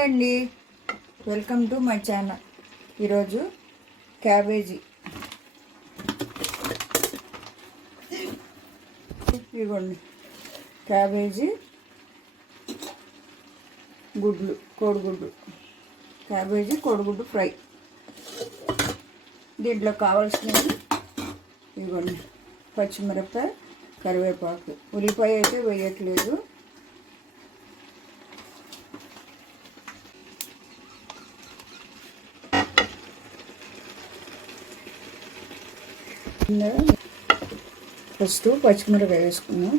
అండి, welcome to my channel. ఈరోజు cabbage ఇవ్వండి. క్యాబేజీ గుడ్లు, కోడిగుడ్డు, క్యాబేజీ కోడిగుడ్డు ఫ్రై. దీంట్లో కావాల్సినవి ఇవ్వండి: పచ్చిమిరపకాయ, కరివేపాకు, ఉల్లిపాయ అయితే వేయట్లేదు. ఫస్ట్ పచ్చిమిరపకాయ వేసుకున్నాం.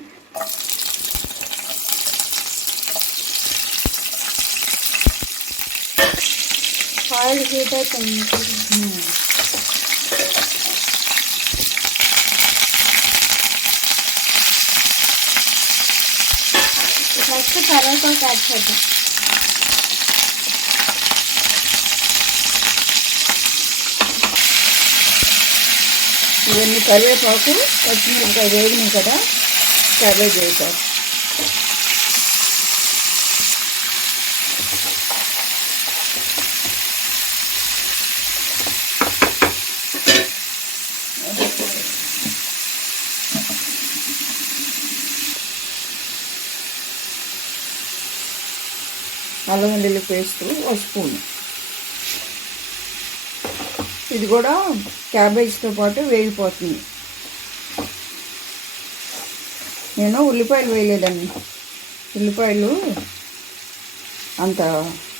ఆయిల్ హీట్ అయిపోయింది. ఫస్ట్ కరివేపాకు యాడ్ చేద్దాం. ఇవన్నీ కరివేపాకు, పచ్చిమిరపకాయ వేగినాయి కదా, క్యాబేజ్ వేసారు. అల్లం వెల్లుల్లి పేస్ట్ ఒక స్పూన్. ఇది కూడా క్యాబేజ్తో పాటు వేగిపోతుంది. నేను ఉల్లిపాయలు వేయలేదండి. ఉల్లిపాయలు అంత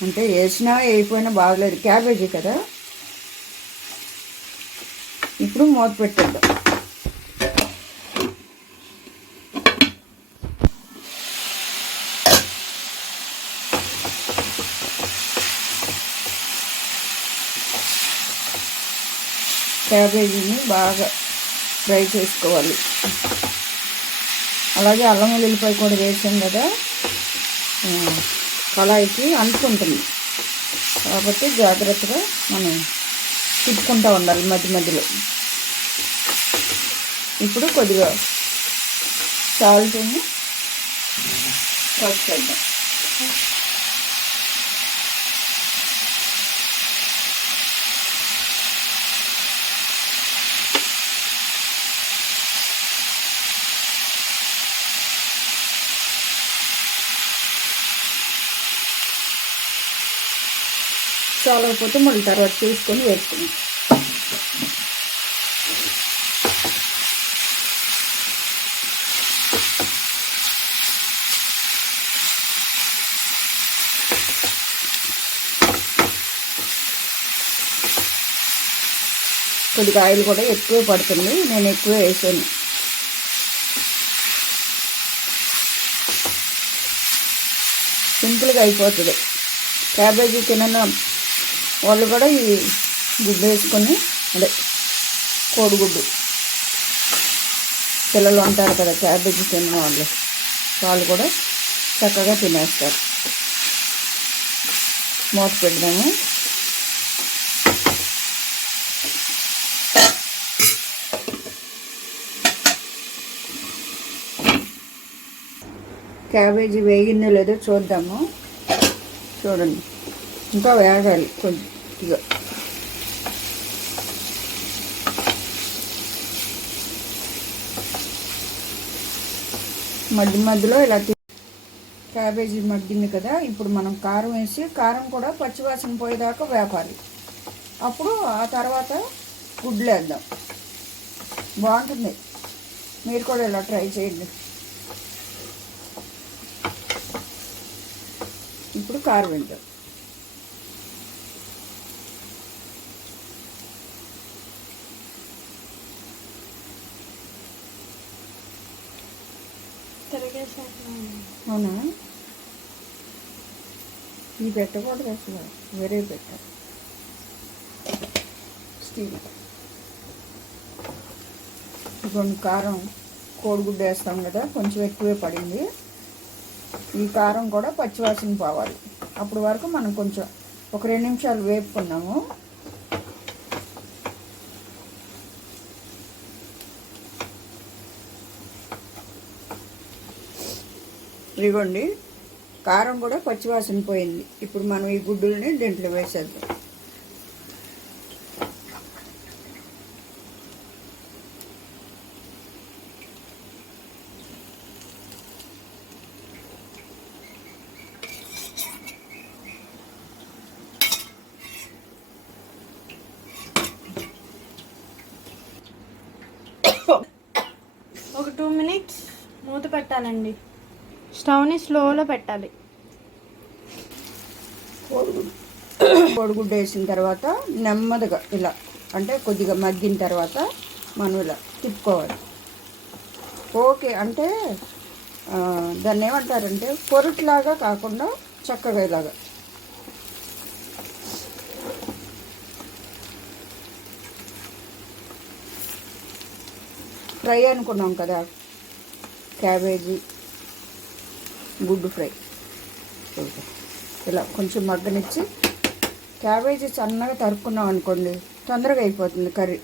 అంటే వేసినా వేయిపోయినా బాగలేదు, క్యాబేజీ కదా. ఇప్పుడు మూత పెట్టేద్దాం. క్యాబేజీని బాగా ఫ్రై చేసుకోవాలి. అలాగే అల్లం వెల్లుల్లిపాయ కూడా వేసాం కదా, కళాయికి అంటుకుంటుంది కాబట్టి జాగ్రత్తగా మనం తిప్పుకుంటూ ఉండాలి మధ్య మధ్యలో. ఇప్పుడు కొద్దిగా సాల్ట్ని వేద్దాం. చాలకపోతే మళ్ళీ తర్వాత తీసుకొని వేసుకున్నాం. కొద్దిగా ఆయిల్ కూడా ఎక్కువ పడుతుంది, నేను ఎక్కువ వేసాను. సింపుల్గా అయిపోతుంది. క్యాబేజీ తినని వాళ్ళు కూడా ఈ గుడ్డు వేసుకొని, అదే కోడిగుడ్డు, పిల్లలు అంటారు కదా క్యాబేజీ తిన్న వాళ్ళు కూడా చక్కగా తినేస్తారు. మూత పెడదాము. క్యాబేజీ వేగిందో లేదో చూద్దాము. చూడండి, ఇంకా వేగాలి కొద్దిగా. మధ్య మధ్యలో ఇలా క్యాబేజీ మగ్గింది కదా, ఇప్పుడు మనం కారం వేసి, కారం కూడా పచ్చివాసన పోయేదాకా వేపాలి. అప్పుడు ఆ తర్వాత గుడ్లు వేద్దాం. బాగుంటుంది, మీరు కూడా ఇలా ట్రై చేయండి. ఇప్పుడు కారం వేద్దాం. అవునా, ఇది పెట్టకూడదు అసలు, వేరే పెట్టాలి. స్టీల్. ఇప్పుడు కారం కోడిగుడ్డు వేస్తాం కదా, కొంచెం ఎక్కువే పడింది. ఈ కారం కూడా పచ్చివాసన పోవాలి. అప్పటి వరకు మనం కొంచెం ఒక 2 నిమిషాలు వేపుకున్నాము. ఇదిగోండి, కారం కూడా పచ్చివాసన పోయింది. ఇప్పుడు మనం ఈ గుడ్డుల్ని దీంట్లో వేసేద్దాం. ఒక 2 minutes మూత పెట్టాలండి. స్టవ్ని స్లోలో పెట్టాలి. కోడిగుడ్డు వేసిన తర్వాత నెమ్మదిగా ఇలా అంటే కొద్దిగా మగ్గిన తర్వాత మనం ఇలా తిప్పుకోవాలి. ఓకే అంటే దాన్ని ఏమంటారంటే పొరుట్లాగా కాకుండా చక్కగా ఇలాగా ఫ్రై అనుకున్నాం కదా, క్యాబేజీ గుడ్డు ఫ్రై. ఇలా కొంచెం మగ్గనిచ్చి క్యాబేజీ సన్నగా తరుక్కున్నాం అనుకోండి, తొందరగా అయిపోతుంది కర్రీ.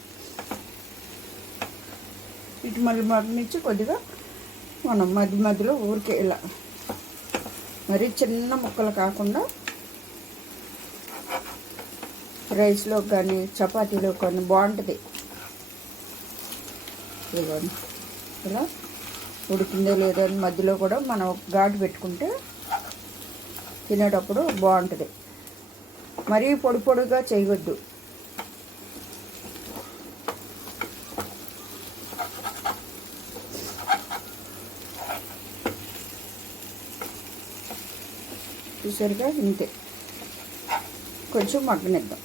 ఇటు మళ్ళీ మగ్గనిచ్చి కొద్దిగా మనం మధ్య మధ్యలో ఊరికే ఇలా మరీ చిన్న ముక్కలు కాకుండా రైస్లో కానీ చపాతీలో కానీ బాగుంటుంది. ఇదిగోండి ఇలా ఉడికిందో లేదో అని మధ్యలో కూడా మనం ఘాటు పెట్టుకుంటే తినేటప్పుడు బాగుంటుంది. మరీ పొడి పొడిగా చేయవద్దు. చూసారుగా, ఇంతే. కొంచెం మగ్గనిద్దాం.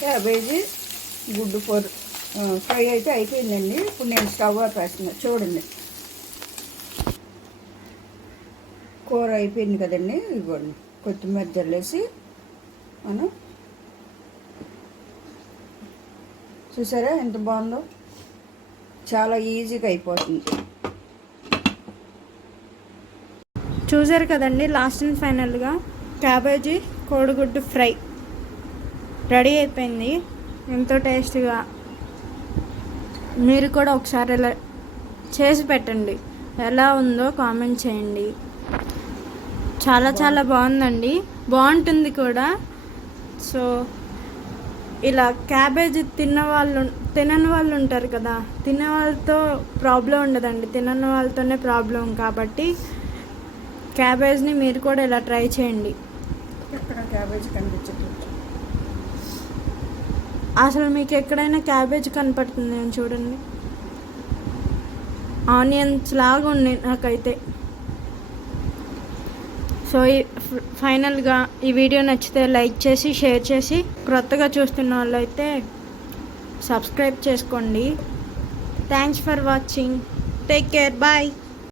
క్యాబేజీ గుడ్డు ఫ్రై అయితే అయిపోయిందండి. ఇప్పుడు నేను స్టవ్ ఆపేస్తున్నా. చూడండి, కూర అయిపోయింది కదండి. ఇవ్వండి, కొత్తిమీర జల్లేసి మనం చూసారా ఎంత బాగుందో. చాలా ఈజీగా అయిపోతుంది. చూసారు కదండి, లాస్ట్ అండ్ ఫైనల్గా క్యాబేజీ కోడిగుడ్డు ఫ్రై రెడీ అయిపోయింది. ఎంతో టేస్టీగా. మీరు కూడా ఒకసారి ఇలా చేసి పెట్టండి. ఎలా ఉందో కామెంట్ చేయండి. చాలా చాలా బాగుందండి, బాగుంటుంది కూడా. సో ఇలా క్యాబేజీ తినని వాళ్ళు ఉంటారు కదా, తినే వాళ్ళతో ప్రాబ్లం ఉండదండి, తినని వాళ్ళతోనే ప్రాబ్లం. కాబట్టి క్యాబేజ్ని మీరు కూడా ఇలా ట్రై చేయండి. ఇక్కడ క్యాబేజీ కనిపించట్లేదు. అసలు మీకు ఎక్కడైనా క్యాబేజ్ కనపడుతుంది అని చూడండి. ఆనియన్స్ లాగా ఉన్నాయి నాకైతే. సో ఫైనల్గా ఈ వీడియో నచ్చితే లైక్ చేసి షేర్ చేసి, క్రొత్తగా చూస్తున్న వాళ్ళు అయితే సబ్స్క్రైబ్ చేసుకోండి. Thanks for watching. Take care. Bye.